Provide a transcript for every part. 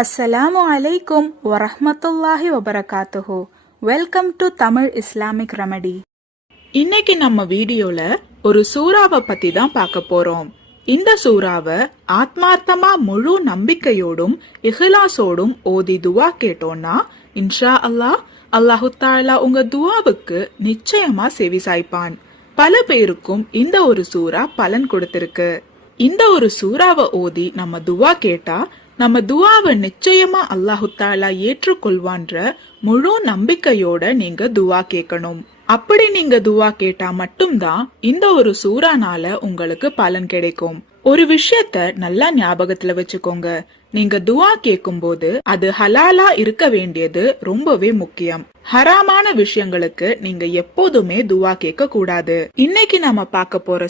அஸ்ஸலாமு அலைக்கும் வரஹ்மத்துல்லாஹி வபரகாத்துஹு. Welcome to Tamil Islamic remedy. இன்னைக்கு நம்ம வீடியோல ஒரு சூறாவை பத்தி தான் பார்க்க போறோம். இந்த சூறாவை ஆத்மார்த்தமா முழு நம்பிக்கையோடும் இஹ்லாஸோடும் ஓதி துவா கேட்டோம்னா இன்ஷா அல்லாஹு தஆலா உங்க துவாவுக்கு நிச்சயமா செவி சாய்ப்பான். பல பேருக்கும் இந்த ஒரு சூறா பலன் கொடுத்திருக்கு. இந்த ஒரு சூறாவை ஓதி நம்ம துவா கேட்டா நம்ம துவாவை நிச்சயமா அல்லாஹு தஆலா ஏற்றுக்கொள்வான்ற முழு நம்பிக்கையோட நீங்க துவா கேட்கணும். அப்படி நீங்க துவா கேட்டா மட்டும்தான் இந்த ஒரு சூறானால உங்களுக்கு பலன் கிடைக்கும். ஒரு விஷயத்த நல்லா ஞாபகத்துல வச்சுக்கோங்க, நீங்க துவா கேட்கும் போது அது ஹலாலா இருக்க வேண்டியது ரொம்பவே முக்கியம். ஹராமான விஷயங்களுக்கு நீங்க எப்போதுமே துவா கேட்க கூடாது. இன்னைக்கு நம்ம பார்க்க போற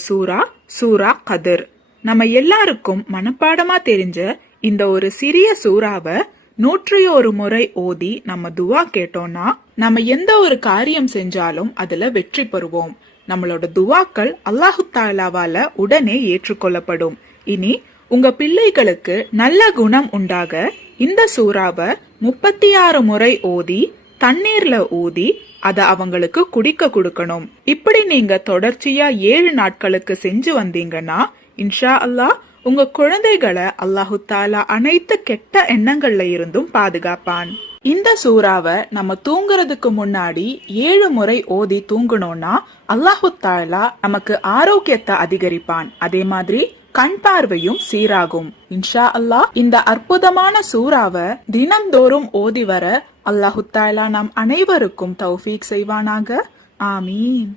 சூரா கதிர். நம்ம எல்லாருக்கும் மனப்பாடமா தெரிஞ்ச இந்த ஒரு சிறிய சூறாவை 101 முறை ஓதி நம்ம துவா கேட்டோம்னா நம்ம எந்த ஒரு காரியம் செஞ்சாலும் அதுல வெற்றி பெறுவோம். நம்மளோட துவாக்கள் அல்லாஹு தஆலாவால உடனே ஏற்றுக்கொள்ளப்படும். இனி உங்க பிள்ளைகளுக்கு நல்ல குணம் உண்டாக இந்த சூறாவை 36 முறை ஓதி தண்ணீர்ல ஊதி அத அவங்களுக்கு குடிக்க கொடுக்கணும். இப்படி நீங்க தொடர்ச்சியா 7 நாட்களுக்கு செஞ்சு வந்தீங்கன்னா இன்ஷா அல்லாஹ் உங்க குழந்தைகளை அல்லாஹு தஆலா அனைத்து கெட்ட எண்ணங்கள்ல இருந்தும் பாதுகாப்பான். இந்த சூறாவை நம்ம தூங்குறதுக்கு முன்னாடி 7 முறை ஓதி தூங்கணும்னா அல்லாஹு தஆலா நமக்கு ஆரோக்கியத்தை அதிகரிப்பான். அதே மாதிரி கண் பார்வையும் சீராகும். இன்ஷா அல்லாஹ் இந்த அற்புதமான சூறாவை தினம்தோறும் ஓதி வர அல்லாஹு தஆலா நம் அனைவருக்கும் தௌஃபீக் செய்வானாக. ஆமீன்.